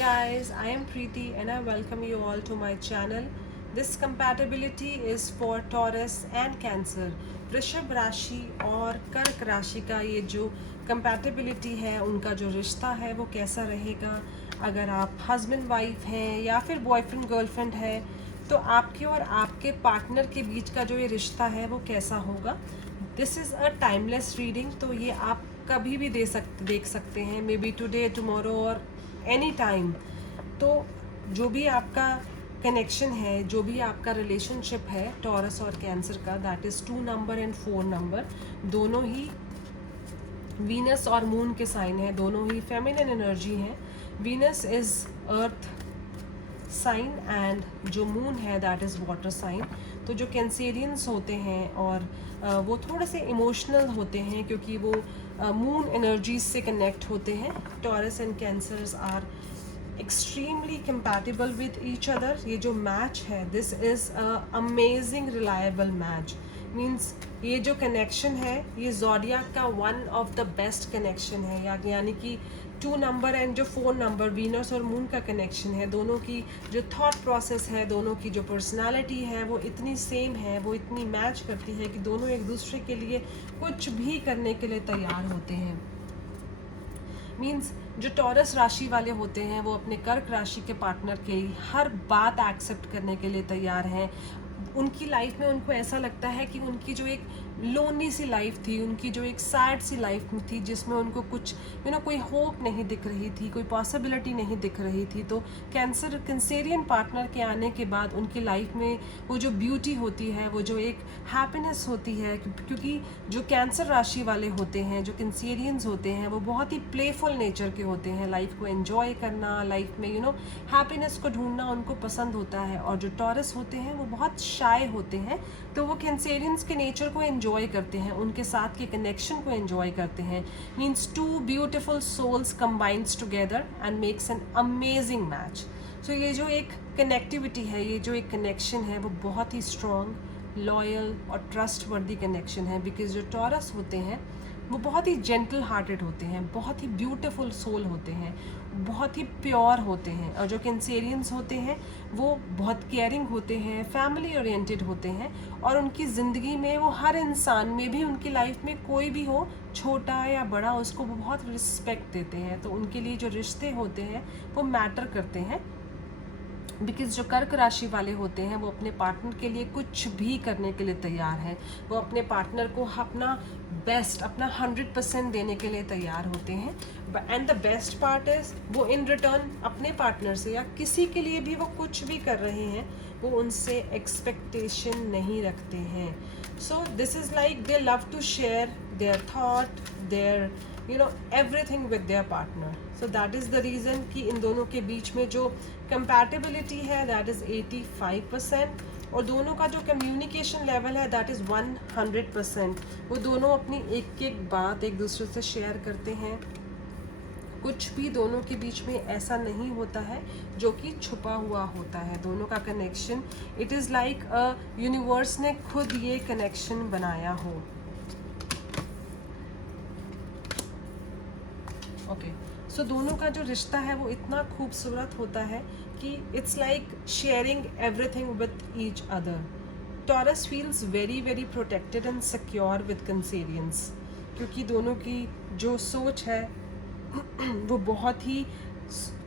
guys, I am Preeti and I welcome you all to my channel. This compatibility is for Taurus and Cancer. वृषभ राशि और कर्क राशि का ये जो compatibility है, उनका जो रिश्ता है वो कैसा रहेगा। अगर आप हस्बैंड वाइफ हैं या फिर बॉयफ्रेंड गर्लफ्रेंड है तो आपके और आपके पार्टनर के बीच का जो ये रिश्ता है वो कैसा होगा। This is a timeless reading, तो ये आप कभी भी देख सकते हैं, मे बी टुडे, टुमारो और एनी टाइम। तो जो भी आपका कनेक्शन है, जो भी आपका रिलेशनशिप है टॉरस और कैंसर का, that is 2 number and 4 number, दोनों ही वीनस और मून के साइन है, दोनों ही फेमिनिन एनर्जी हैं। Venus is earth sign and जो मून है दैट इज़ वाटर साइन। तो जो कैंसेरियंस होते हैं और वो थोड़े से इमोशनल होते हैं क्योंकि वो मून एनर्जीज से कनेक्ट होते हैं। Taurus and Cancers are extremely compatible with each other. ये जो मैच है, this is a amazing reliable match. Means ये जो कनेक्शन है ये ज़ोडियाक का one of the best connection है, यानी कि 2 नंबर एंड जो 4 नंबर वीनस और मून का कनेक्शन है, दोनों की जो थॉट प्रोसेस है, दोनों की जो पर्सनालिटी है वो इतनी सेम है, वो इतनी मैच करती है कि दोनों एक दूसरे के लिए कुछ भी करने के लिए तैयार होते हैं। मीन्स जो टॉरस राशि वाले होते हैं वो अपने कर्क राशि के पार्टनर की हर बात एक्सेप्ट करने के लिए तैयार हैं। उनकी लाइफ में उनको ऐसा लगता है कि उनकी जो एक लोनली सी लाइफ थी, उनकी जो एक सैड सी लाइफ थी जिसमें उनको कुछ कोई होप नहीं दिख रही थी, कोई पॉसिबिलिटी नहीं दिख रही थी, तो कैंसेरियन पार्टनर के आने के बाद उनकी लाइफ में वो जो ब्यूटी होती है, वो जो एक हैप्पीनेस होती है, क्योंकि जो कैंसर राशि वाले होते हैं, जो कैंसेरियंस होते हैं, वो बहुत ही प्लेफुल नेचर के होते हैं। लाइफ को एंजॉय करना, लाइफ में हैप्पीनेस को ढूंढना उनको पसंद होता है। और जो टॉरस होते हैं वो बहुत शाय होते हैं, तो वो कैंसेरियंस के नेचर को एंजॉय करते हैं, उनके साथ के कनेक्शन को एंजॉय करते हैं। Means 2 beautiful souls combines together and makes an amazing match. So ये जो एक कनेक्टिविटी है, ये जो एक कनेक्शन है, वो बहुत ही स्ट्रॉन्ग, लॉयल और ट्रस्ट वर्दी कनेक्शन है। बिकॉज जो टॉरस होते हैं वो बहुत ही जेंटल हार्टेड होते हैं, बहुत ही ब्यूटीफुल सोल होते हैं, बहुत ही प्योर होते हैं। और जो कैंसेरियंस होते हैं वो बहुत केयरिंग होते हैं, फैमिली ओरिएंटेड होते हैं, और उनकी ज़िंदगी में वो हर इंसान में भी, उनकी लाइफ में कोई भी हो, छोटा या बड़ा, उसको वो बहुत रिस्पेक्ट देते हैं। तो उनके लिए जो रिश्ते होते हैं वो मैटर करते हैं। बिकॉज जो कर्क राशि वाले होते हैं वो अपने पार्टनर के लिए कुछ भी करने के लिए तैयार हैं। वो अपने पार्टनर को अपना बेस्ट, अपना 100% देने के लिए तैयार होते हैं। And the best part is वो इन रिटर्न अपने पार्टनर से या किसी के लिए भी वो कुछ भी कर रहे हैं, वो उनसे एक्सपेक्टेशन नहीं रखते हैं। So this is like they love to share their thought, their everything with their partner. So that is the reason कि इन दोनों के बीच में जो compatibility है that is 85%, और दोनों का जो कम्युनिकेशन लेवल है दैट इज़ 100%। वो दोनों अपनी एक एक बात एक दूसरे से शेयर करते हैं। कुछ भी दोनों के बीच में ऐसा नहीं होता है जो कि छुपा हुआ होता है। दोनों का connection, it is like universe ने खुद ये कनेक्शन बनाया हो। ओके, सो दोनों का जो रिश्ता है वो इतना खूबसूरत होता है कि it's like sharing everything with each other. Taurus feels very very protected and secure with Cancerians, क्योंकि दोनों की जो सोच है वो बहुत ही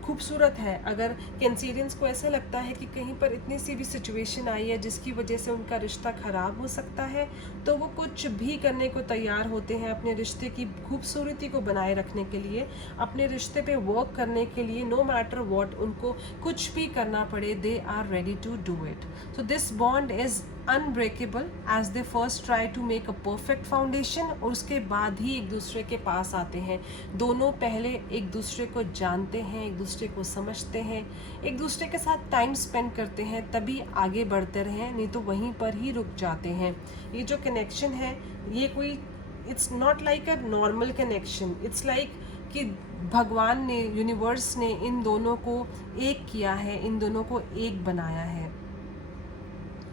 खूबसूरत है। अगर कैंसेरियंस को ऐसा लगता है कि कहीं पर इतनी सी भी सिचुएशन आई है जिसकी वजह से उनका रिश्ता ख़राब हो सकता है, तो वो कुछ भी करने को तैयार होते हैं अपने रिश्ते की खूबसूरती को बनाए रखने के लिए, अपने रिश्ते पे वर्क करने के लिए। नो मैटर व्हाट, उनको कुछ भी करना पड़े, they are ready to do it. So this bond is unbreakable as they first try to make a perfect foundation, और उसके बाद ही एक दूसरे के पास आते हैं। दोनों पहले एक दूसरे को जानते हैं, एक दूसरे को समझते हैं, एक दूसरे के साथ टाइम स्पेंड करते हैं, तभी आगे बढ़ते रहें, नहीं तो वहीं पर ही रुक जाते हैं। ये जो कनेक्शन है ये कोई, it's not like a normal connection, it's like कि भगवान ने, यूनिवर्स ने इन दोनों को एक किया है, इन दोनों को एक बनाया है।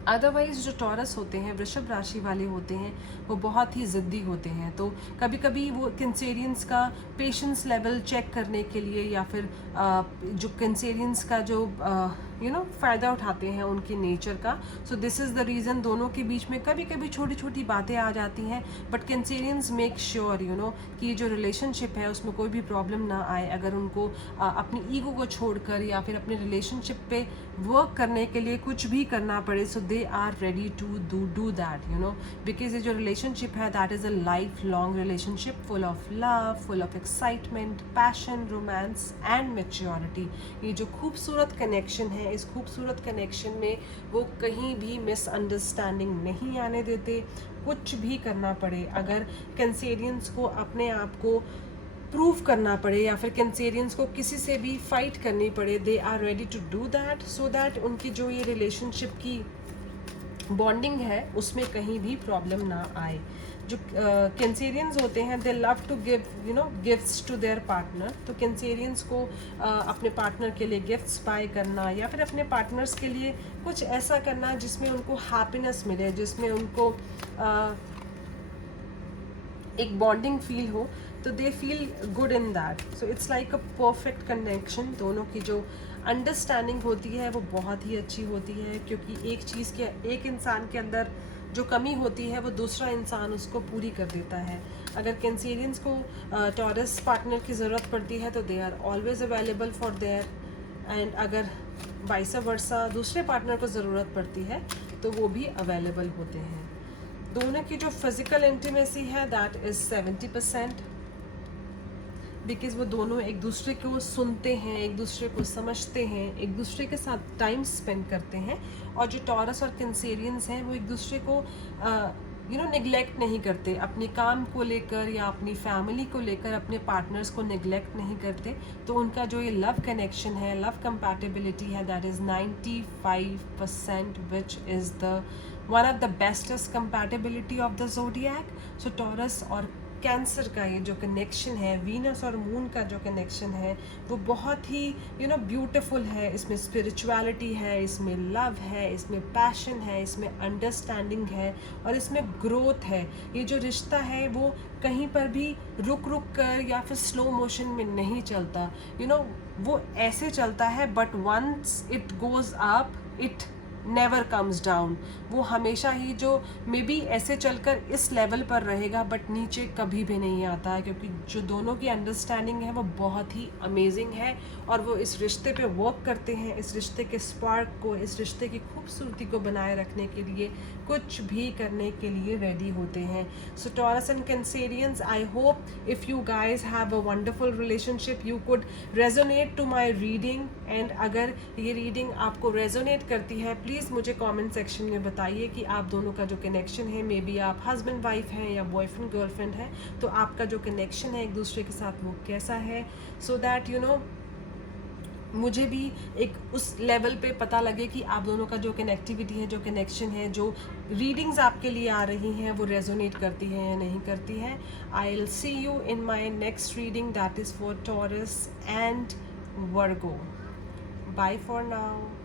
अदरवाइज जो टॉरस होते हैं, वृषभ राशि वाले होते हैं, वो बहुत ही ज़िद्दी होते हैं। तो कभी कभी वो कैंसेरियंस का पेशेंस लेवल चेक करने के लिए या फिर जो कैंसेरियंस का जो फ़ायदा उठाते हैं उनके नेचर का। सो दिस इज़ द रीज़न दोनों के बीच में कभी कभी छोटी छोटी बातें आ जाती हैं, बट कैंसेरियंस मेक श्योर कि जो रिलेशनशिप है उसमें कोई भी प्रॉब्लम ना आए। अगर उनको अपनी ईगो को छोड़कर या फिर अपने रिलेशनशिप पे वर्क करने के लिए कुछ भी करना पड़े, so they are ready to do that, because ये जो रिलेशनशिप है that is a life long relationship, full of love, full of excitement, passion, romance and maturity. ये जो खूबसूरत कनेक्शन है, इस खूबसूरत कनेक्शन में वो कहीं भी मिसअंडरस्टैंडिंग नहीं आने देते। कुछ भी करना पड़े, अगर कैंसेरियंस को अपने आप को प्रूव करना पड़े या फिर कैंसेरियंस को किसी से भी फाइट करनी पड़े, they are ready to do that, so that उनकी जो ये रिलेशनशिप की बॉन्डिंग है उसमें कहीं भी प्रॉब्लम ना आए। जो कैंसेरियंस होते हैं, they love to give gifts to their partner. तो कैंसेरियंस को अपने पार्टनर के लिए गिफ्ट्स बाय करना या फिर अपने पार्टनर्स के लिए कुछ ऐसा करना जिसमें उनको हैप्पीनेस मिले, जिसमें उनको एक बॉन्डिंग फील हो, तो they feel good in that. So it's like a perfect connection. दोनों की जो अंडरस्टैंडिंग होती है वो बहुत ही अच्छी होती है, क्योंकि एक चीज़ के, एक इंसान के अंदर जो कमी होती है वो दूसरा इंसान उसको पूरी कर देता है। अगर कैंसेरियंस को टॉरस पार्टनर की ज़रूरत पड़ती है तो they are always available for there, and अगर वाइस वर्सा दूसरे पार्टनर को ज़रूरत पड़ती है तो वो भी अवेलेबल होते हैं। दोनों की जो फिजिकल इंटीमेसी है दैट इज़ 70%, बिकॉज वो दोनों एक दूसरे को सुनते हैं, एक दूसरे को समझते हैं, एक दूसरे के साथ टाइम स्पेंड करते हैं। और जो टॉरस और कैंसेरियंस हैं वो एक दूसरे को निगलेक्ट नहीं करते, अपने काम को लेकर या अपनी फैमिली को लेकर अपने पार्टनर्स को निगलेक्ट नहीं करते। तो उनका जो ये लव कनेक्शन है, लव कंपैटिबिलिटी है, that is 95%, which is the one of the bestest compatibility of the zodiac. So taurus और कैंसर का ये जो कनेक्शन है, वीनस और मून का जो कनेक्शन है, वो बहुत ही ब्यूटीफुल है। इसमें स्पिरिचुअलिटी है, इसमें लव है, इसमें पैशन है, इसमें अंडरस्टैंडिंग है और इसमें ग्रोथ है। ये जो रिश्ता है वो कहीं पर भी रुक कर या फिर स्लो मोशन में नहीं चलता, वो ऐसे चलता है, but once it goes up it never comes down. वो हमेशा ही जो मे बी ऐसे चलकर इस लेवल पर रहेगा, बट नीचे कभी भी नहीं आता है, क्योंकि जो दोनों की अंडरस्टैंडिंग है वो बहुत ही अमेजिंग है और वो इस रिश्ते पे वर्क करते हैं, इस रिश्ते के स्पार्क को, इस रिश्ते की खूबसूरती को बनाए रखने के लिए कुछ भी करने के लिए रेडी होते हैं। So Taurus and Cancerians, I hope if you guys have a wonderful relationship you could resonate to my reading, and अगर ये रीडिंग आपको रेजोनेट करती है प्लीज़ मुझे कमेंट सेक्शन में बताइए कि आप दोनों का जो कनेक्शन है, मे बी आप हस्बैंड वाइफ हैं या बॉयफ्रेंड गर्लफ्रेंड है, तो आपका जो कनेक्शन है एक दूसरे के साथ वो कैसा है, सो दैट मुझे भी एक उस लेवल पे पता लगे कि आप दोनों का जो कनेक्टिविटी है, जो कनेक्शन है, जो रीडिंग्स आपके लिए आ रही हैं वो रेजोनेट करती हैं या नहीं करती हैं। I will see you in my next reading that is for Taurus and Virgo. Bye for now.